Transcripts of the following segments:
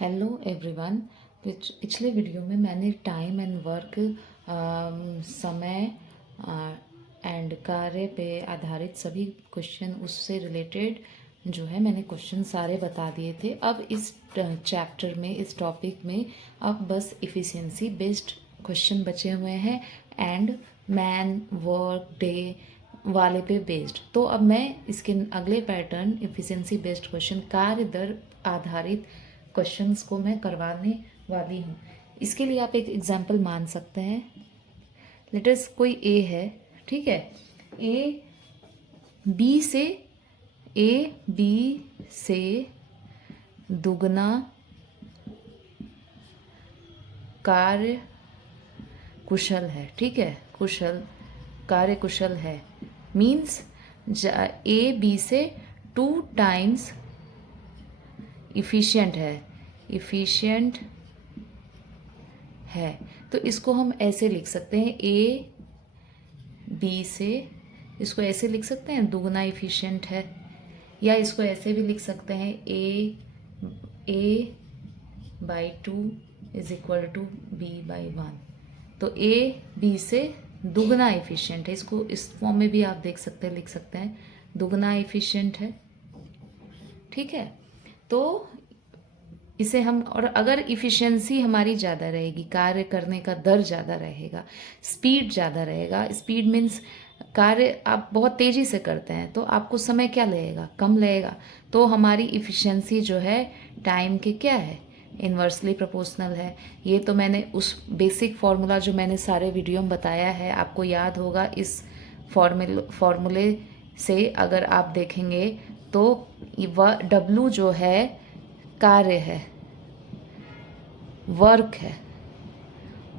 Hello everyone. पिछले video में मैंने टाइम एंड वर्क, समय एंड कार्य पे आधारित सभी क्वेश्चन, उससे रिलेटेड जो है मैंने क्वेश्चन सारे बता दिए थे। अब इस चैप्टर में, इस टॉपिक में अब बस इफ़िशियंसी बेस्ड क्वेश्चन बचे हुए हैं एंड मैन वर्क डे वाले पे बेस्ड। तो अब मैं इसके अगले पैटर्न इफ़िशियंसी बेस्ड क्वेश्चन, कार्य दर आधारित क्वेश्चंस को मैं करवाने वाली हूँ। इसके लिए आप एक एग्जाम्पल मान सकते हैं। लेटस कोई ए है, ठीक है। ए बी से ए बी से दुगना कार्य कुशल है, ठीक है। कुशल, कार्य कुशल है मीन्स ए बी से 2 टाइम्स इफ़िशियंट है, इफ़िशियंट है। तो इसको हम ऐसे लिख सकते हैं, ए बी से, इसको ऐसे लिख सकते हैं दुगना इफ़िशियंट है, या इसको ऐसे भी लिख सकते हैं A/2 is equal to B/1। तो ए बी से दुगना इफ़िशियंट है, इसको इस फॉर्म में भी आप देख सकते हैं, लिख सकते हैं दुगना इफ़िशियंट है, ठीक है। तो इसे हम, और अगर इफ़िशियंसी हमारी ज़्यादा रहेगी, कार्य करने का दर ज़्यादा रहेगा, स्पीड ज़्यादा रहेगा, स्पीड मीन्स कार्य आप बहुत तेज़ी से करते हैं तो आपको समय क्या लगेगा, कम लगेगा। तो हमारी इफ़िशियंसी जो है टाइम के क्या है, इन्वर्सली प्रोपोर्शनल है। ये तो मैंने उस बेसिक फार्मूला जो मैंने सारे वीडियो में बताया है, आपको याद होगा। इस फॉर्मूले से अगर आप देखेंगे तो वह W जो है कार्य है, वर्क है,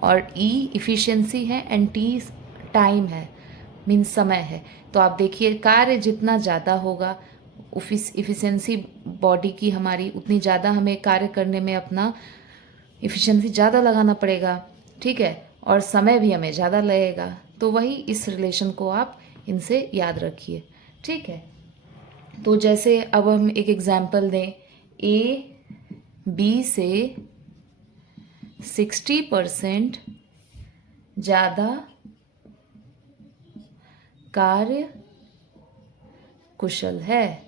और E इफ़िशियंसी है एंड T टाइम है, मीन्स समय है। तो आप देखिए कार्य जितना ज़्यादा होगा, इफ़िशियंसी बॉडी की हमारी उतनी ज़्यादा, हमें कार्य करने में अपना इफ़िशियंसी ज़्यादा लगाना पड़ेगा, ठीक है। और समय भी हमें ज़्यादा लगेगा। तो वही इस रिलेशन को आप इनसे याद रखिए, ठीक है। तो जैसे अब हम एक एग्जाम्पल दें, ए बी से 60% ज़्यादा कार्य कुशल है।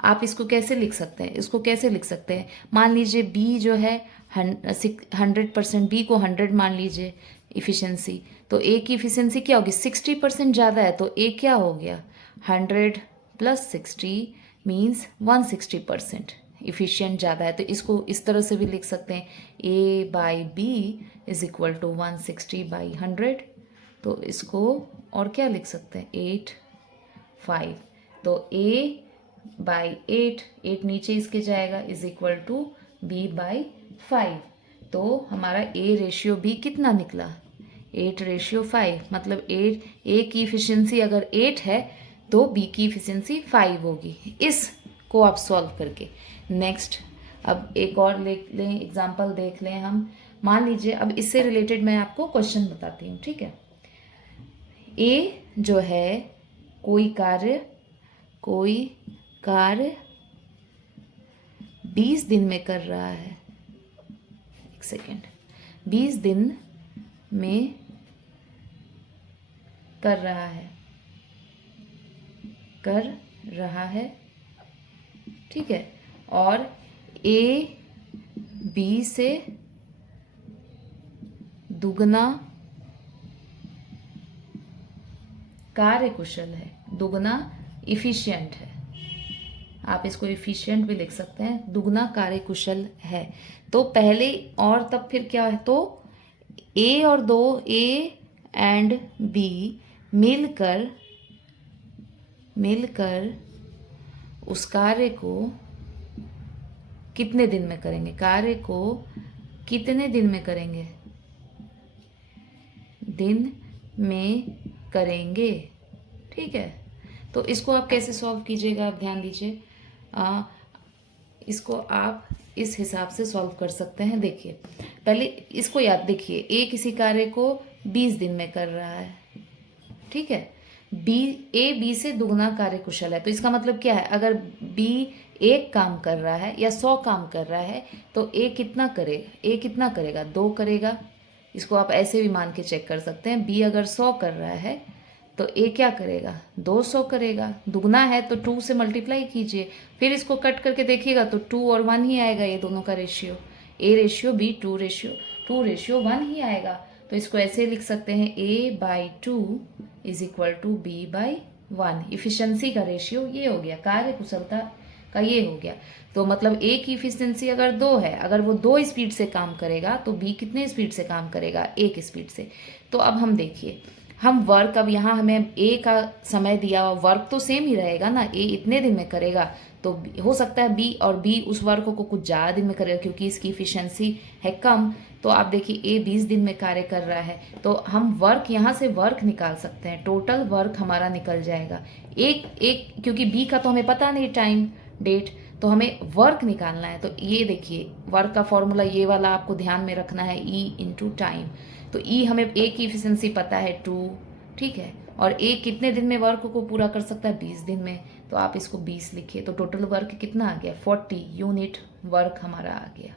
आप इसको कैसे लिख सकते हैं, इसको कैसे लिख सकते हैं, मान लीजिए बी जो है 100%, बी को 100 मान लीजिए इफ़िशियंसी, तो ए की इफ़िशियंसी क्या होगी, 60% ज़्यादा है, तो ए क्या हो गया, 100 + 60 मीन्स 160% इफ़िशियंट ज़्यादा है। तो इसको इस तरह से भी लिख सकते हैं, A/B इज इक्वल टू 160/100। तो इसको और क्या लिख सकते हैं, 8, 5। तो A/8, 8 नीचे इसके जाएगा, इज इक्वल टू B/5। तो हमारा A/B कितना निकला, 8/5। मतलब 8, A की इफिशियंसी अगर 8 है तो B की इफिशियंसी 5 होगी। इस को आप सॉल्व करके नेक्स्ट, अब एक और ले लें एग्जाम्पल, देख लें हम। मान लीजिए, अब इससे रिलेटेड मैं आपको क्वेश्चन बताती हूँ, ठीक है। ए जो है कोई कार्य 20 दिन में कर रहा है, एक सेकेंड, 20 दिन में कर रहा है, ठीक है। और ए बी से दुगना कार्य कुशल है, दुगना इफिशियंट है। आप इसको इफिशियंट भी लिख सकते हैं, दुगना कार्य कुशल है। तो पहले और तब फिर क्या है, तो ए और दो, ए एंड बी मिलकर उस कार्य को कितने दिन में करेंगे, कार्य को कितने दिन में करेंगे, दिन में करेंगे, ठीक है। तो इसको आप कैसे सॉल्व कीजिएगा, आप ध्यान दीजिए। इसको आप इस हिसाब से सॉल्व कर सकते हैं। देखिए पहले इसको याद देखिए, ए किसी कार्य को 20 दिन में कर रहा है, ठीक है। ए बी से दुगना कार्य कुशल है, तो इसका मतलब क्या है, अगर बी 1 काम कर रहा है या 100 काम कर रहा है तो ए कितना करेगा 2 करेगा। इसको आप ऐसे भी मान के चेक कर सकते हैं। बी अगर 100 कर रहा है तो ए क्या करेगा 200 करेगा। दुगना है तो 2 से मल्टीप्लाई कीजिए, फिर इसको कट करके देखिएगा तो 2 और 1 ही आएगा, ये दोनों का ratio. A ratio B 2 ratio 1 ही आएगा। तो इसको ऐसे लिख सकते हैं A/2 is equal to B/1। Efficiency का रेशियो ये हो गया, कार्य कुशलता का ये हो गया। तो मतलब ए की इफिशियंसी अगर 2 है, अगर वो 2 स्पीड से काम करेगा तो बी कितने स्पीड से काम करेगा 1 स्पीड से। तो अब हम देखिए, हम वर्क, अब यहाँ हमें ए का समय दिया हुआ, वर्क तो सेम ही रहेगा ना, ए इतने दिन में करेगा तो हो सकता है बी और बी उस वर्क को कुछ ज़्यादा दिन में करेगा क्योंकि इसकी इफिशियंसी है कम। तो आप देखिए ए 20 दिन में कार्य कर रहा है तो हम वर्क, यहाँ से वर्क निकाल सकते हैं, टोटल वर्क हमारा निकल जाएगा एक क्योंकि बी का तो हमें पता नहीं टाइम डेट, तो हमें वर्क निकालना है। तो ये देखिए वर्क का फॉर्मूला ये वाला आपको ध्यान में रखना है, ई इंटू टाइम। तो ई हमें ए की इफिशियंसी पता है 2, ठीक है, और ए कितने दिन में वर्क को पूरा कर सकता है 20 दिन में। तो आप इसको 20 लिखिए तो टोटल वर्क कितना आ गया 40 यूनिट वर्क हमारा आ गया।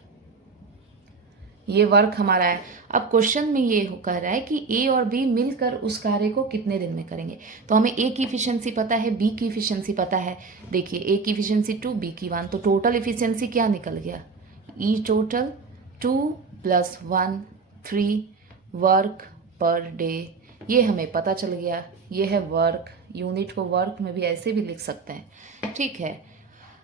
ये वर्क हमारा है। अब क्वेश्चन में ये कह रहा है कि ए और बी मिलकर उस कार्य को कितने दिन में करेंगे। तो हमें ए की इफिशियंसी पता है, बी की इफिशियंसी पता है। देखिए ए की इफिशियंसी 2, बी की 1, तो टोटल इफिशियंसी क्या निकल गया, ई टोटल 2 + 1 3 वर्क पर डे। ये हमें पता चल गया, ये है वर्क। यूनिट को वर्क में भी ऐसे भी लिख सकते हैं, ठीक है।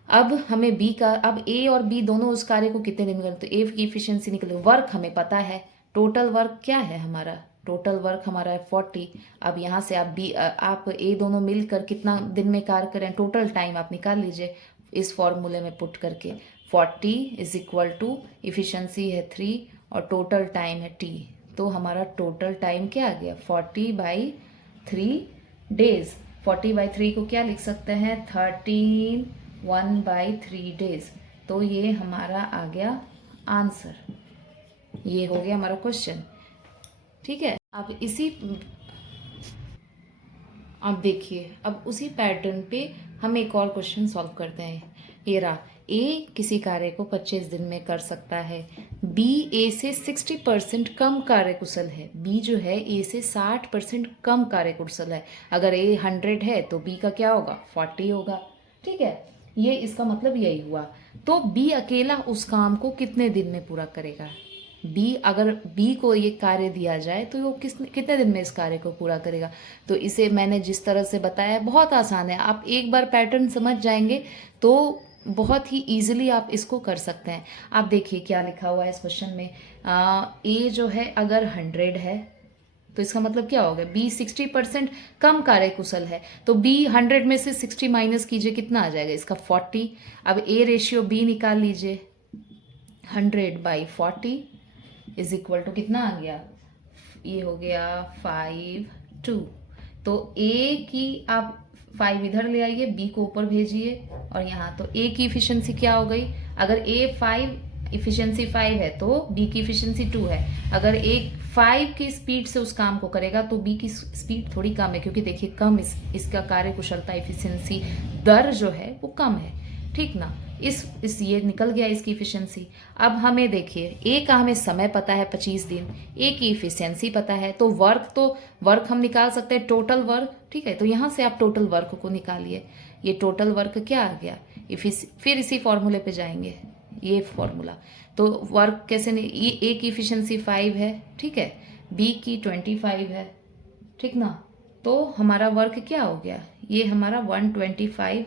अब हमें बी का, अब ए और बी दोनों उस कार्य को कितने दिन में करें, तो ए की इफिशियंसी निकले, वर्क हमें पता है, टोटल वर्क क्या है हमारा, टोटल वर्क हमारा है 40। अब यहाँ से आप ए दोनों मिलकर कितना दिन में कार्य करें, टोटल टाइम आप निकाल लीजिए इस फॉर्मूले में पुट करके। 40 इज इक्वल टू इफिशियंसी है 3 और टोटल टाइम है t। तो हमारा टोटल टाइम क्या आ गया 40/3 डेज। 40/3 को क्या लिख सकते हैं 13 1/3 डेज। तो ये हमारा आ गया आंसर, ये हो गया हमारा क्वेश्चन, ठीक है। अब देखिए, अब उसी पैटर्न पे हम एक और क्वेश्चन सॉल्व करते हैं। ये रहा, ए किसी कार्य को 25 दिन में कर सकता है, बी ए से 60% कम कार्यकुशल है, बी जो है ए से 60% कम कार्यकुशल है। अगर ए 100 है तो बी का क्या होगा 40 होगा, ठीक है। ये इसका मतलब यही हुआ। तो बी अकेला उस काम को कितने दिन में पूरा करेगा, अगर बी को ये कार्य दिया जाए तो वो कितने दिन में इस कार्य को पूरा करेगा। तो इसे मैंने जिस तरह से बताया बहुत आसान है, आप एक बार पैटर्न समझ जाएंगे तो बहुत ही इजीली आप इसको कर सकते हैं। आप देखिए क्या लिखा हुआ है इस क्वेश्चन में, ए जो है अगर 100 है तो इसका मतलब क्या होगा, बी 60% कम कार्यकुशल है, तो बी 100 में से 60 माइनस कीजिए कितना आ जाएगा इसका 40। अब ए रेशियो बी निकाल लीजिए, 100/40 इज इक्वल टू कितना आ गया, ये हो गया 5/2। तो ए की आप 5 इधर ले आइए, बी को ऊपर भेजिए और यहाँ तो ए की इफिशियंसी क्या हो गई, अगर ए 5 इफिशियंसी 5 है तो बी की इफिशियंसी 2 है। अगर ए 5 की स्पीड से उस काम को करेगा तो बी की स्पीड थोड़ी कम है, क्योंकि देखिए कम इसका कार्य कुशलता इफिशियंसी दर जो है वो कम है, ठीक ना। इस ये निकल गया इसकी इफिशियंसी। अब हमें देखिए ए का हमें समय पता है 25 दिन, ए की इफिशियंसी पता है, तो वर्क हम निकाल सकते हैं टोटल वर्क, ठीक है। तो यहाँ से आप टोटल वर्क को निकालिए, ये टोटल वर्क क्या आ गया, फिर इसी फॉर्मूले पे जाएंगे, ये फॉर्मूला। तो वर्क कैसे ये ए की इफिशियंसी 5 है, ठीक है, बी की 25 है, ठीक ना। तो हमारा वर्क क्या हो गया, ये हमारा 125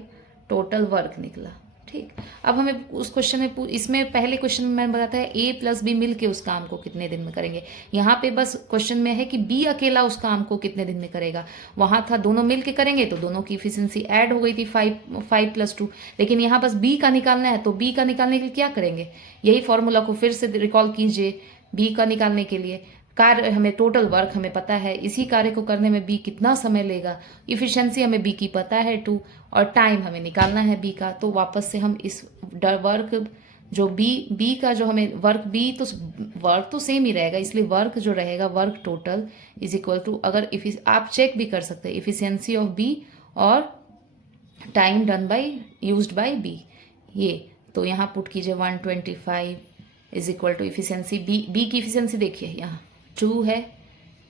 टोटल वर्क निकला, ठीक। अब हमें उस क्वेश्चन में इसमें पहले क्वेश्चन में मैंने बताया है ए प्लस बी मिल के उस काम को कितने दिन में करेंगे। यहाँ पे बस क्वेश्चन में है कि बी अकेला उस काम को कितने दिन में करेगा। वहाँ था दोनों मिल के करेंगे तो दोनों की इफिशियंसी ऐड हो गई थी 5 + 2, लेकिन यहाँ बस बी का निकालना है। तो बी का निकालने के लिए क्या करेंगे, यही फॉर्मूला को फिर से रिकॉल कीजिए। बी का निकालने के लिए कार्य हमें टोटल वर्क हमें पता है, इसी कार्य को करने में बी कितना समय लेगा, इफिशियंसी हमें बी की पता है 2 और टाइम हमें निकालना है बी का। तो वापस से हम इस वर्क जो बी का जो हमें वर्क तो सेम ही रहेगा, इसलिए वर्क जो रहेगा work total is equal to, अगर आप चेक भी कर सकते हैं इफिशियंसी ऑफ बी और time done by used by B, ये, तो यहाँ पुट कीजिए 125 is equal to efficiency B की इफिशियंसी देखिए यहाँ 2 है,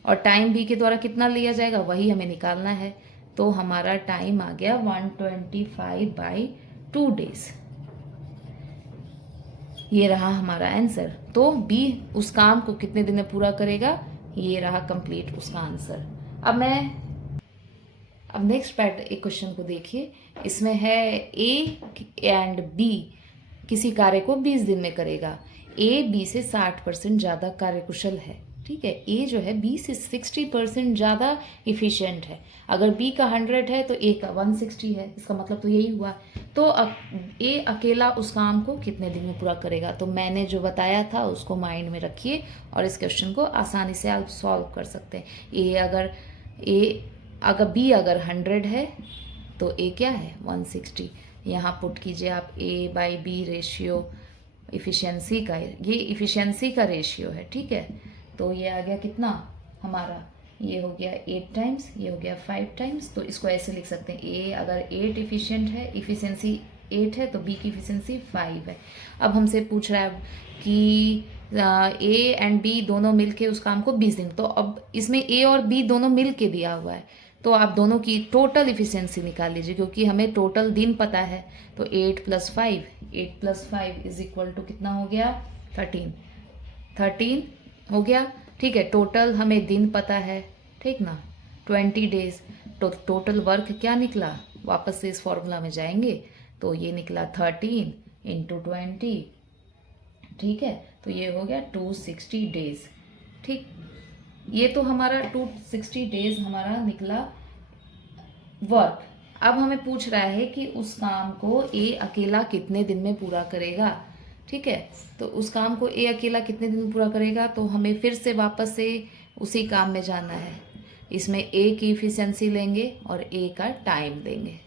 और टाइम बी के द्वारा कितना लिया जाएगा वही हमें निकालना है। तो हमारा टाइम आ गया 125/2 डेज। ये रहा हमारा आंसर। तो बी उस काम को कितने दिन में पूरा करेगा, ये रहा कंप्लीट उसका आंसर। अब नेक्स्ट पैट एक क्वेश्चन को देखिए। इसमें है ए एंड बी किसी कार्य को 20 दिन में करेगा। ए बी से 60% ज़्यादा कार्यकुशल है, ठीक है। ए जो है बी से 60% ज़्यादा इफिशिएंट है। अगर बी का 100 है तो ए का 160 है, इसका मतलब तो यही हुआ। तो ए अकेला उस काम को कितने दिन में पूरा करेगा। तो मैंने जो बताया था उसको माइंड में रखिए और इस क्वेश्चन को आसानी से आप सॉल्व कर सकते हैं। अगर बी अगर 100 है तो ए क्या है 160। यहाँ पुट कीजिए आप A/B रेशियो इफ़िशियंसी का, ये इफ़िशियंसी का रेशियो है, ठीक है। तो ये आ गया कितना हमारा, ये हो गया 8 टाइम्स, ये हो गया 5 टाइम्स। तो इसको ऐसे लिख सकते हैं, ए अगर 8 इफ़िशियंट है, इफ़िशियंसी 8 है तो बी की इफ़िशियंसी 5 है। अब हमसे पूछ रहा है कि ए एंड बी दोनों मिलके उस काम को 20 दिन, तो अब इसमें ए और बी दोनों मिल के दिया हुआ है, तो आप दोनों की टोटल इफ़िशियंसी निकाल लीजिए, क्योंकि हमें टोटल दिन पता है। तो 8 + 5 इज इक्वल टू कितना हो गया 13 हो गया, ठीक है। टोटल हमें दिन पता है, ठीक ना, 20 डेज। तो टोटल वर्क क्या निकला, वापस से इस फॉर्मूला में जाएंगे तो ये निकला 13 × 20, ठीक है। तो ये हो गया 260 डेज, ठीक। ये तो हमारा 260 डेज हमारा निकला वर्क। अब हमें पूछ रहा है कि उस काम को ए अकेला कितने दिन में पूरा करेगा, ठीक है। तो उस काम को ए अकेला कितने दिन में पूरा करेगा, तो हमें फिर से वापस से उसी काम में जाना है। इसमें ए की इफ़िशियंसी लेंगे और ए का टाइम लेंगे,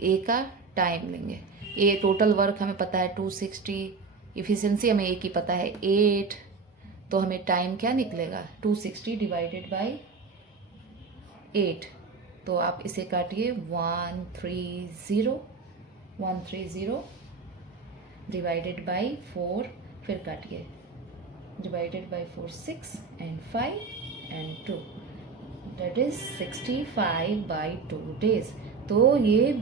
ए का टाइम लेंगे। ए टोटल वर्क हमें पता है 260, इफ़िशियंसी हमें ए की पता है 8, तो हमें टाइम क्या निकलेगा 260 / 8। तो आप इसे काटिए 130 डिवाइडेड बाई 4, फिर काटिए divided by 4 6 and 5 and 2, that is 65/2 days. तो ये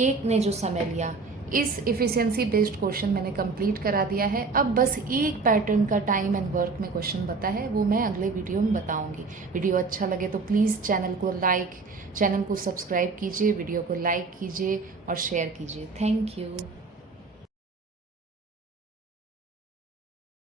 एक ने जो समय लिया, इस इफ़िशियंसी बेस्ड क्वेश्चन मैंने कंप्लीट करा दिया है। अब बस एक पैटर्न का टाइम एंड वर्क में क्वेश्चन बता है, वो मैं अगले वीडियो में बताऊंगी। वीडियो अच्छा लगे तो प्लीज़ चैनल को सब्सक्राइब कीजिए, वीडियो को लाइक कीजिए और शेयर कीजिए। Thank you.